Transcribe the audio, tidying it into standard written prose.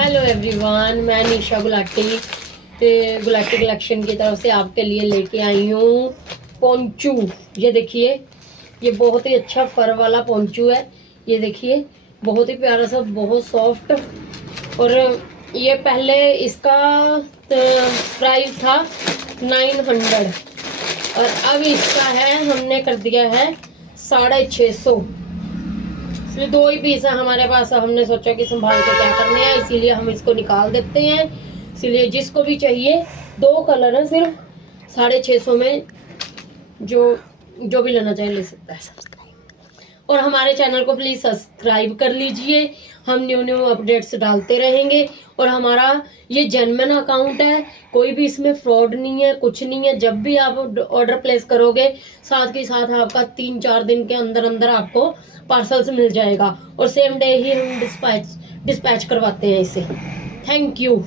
Hello everyone, मैं निशा Gulati Gulati collection की तरफ से आपके लिए लेके आई हूँ पोंचू। ये देखिए, ये बहुत ही अच्छा फर वाला पोंचू है। ये देखिए, बहुत ही प्यारा सा, बहुत सॉफ्ट। और ये पहले इसका प्राइस था 900 और अब इसका है, हमने कर दिया है 650। इसमें 2 ही पीस है हमारे पास। हमने सोचा कि संभाल के क्या करने हैं, इसीलिए हम इसको निकाल देते हैं। इसीलिए जिसको भी चाहिए, 2 कलर है सिर्फ, 650 में। जो भी लेना चाहे ले सकता है। और हमारे चैनल को प्लीज सब्सक्राइब कर लीजिए, हम न्यू अपडेट्स डालते रहेंगे। और हमारा ये जेन्युइन अकाउंट है, कोई भी इसमें फ्रॉड नहीं है, कुछ नहीं है। जब भी आप ऑर्डर प्लेस करोगे, साथ के साथ आपका 3-4 दिन के अंदर अंदर आपको पार्सल्स मिल जाएगा। और सेम डे ही हम डिस्पैच करवाते हैं इसे। Thank you.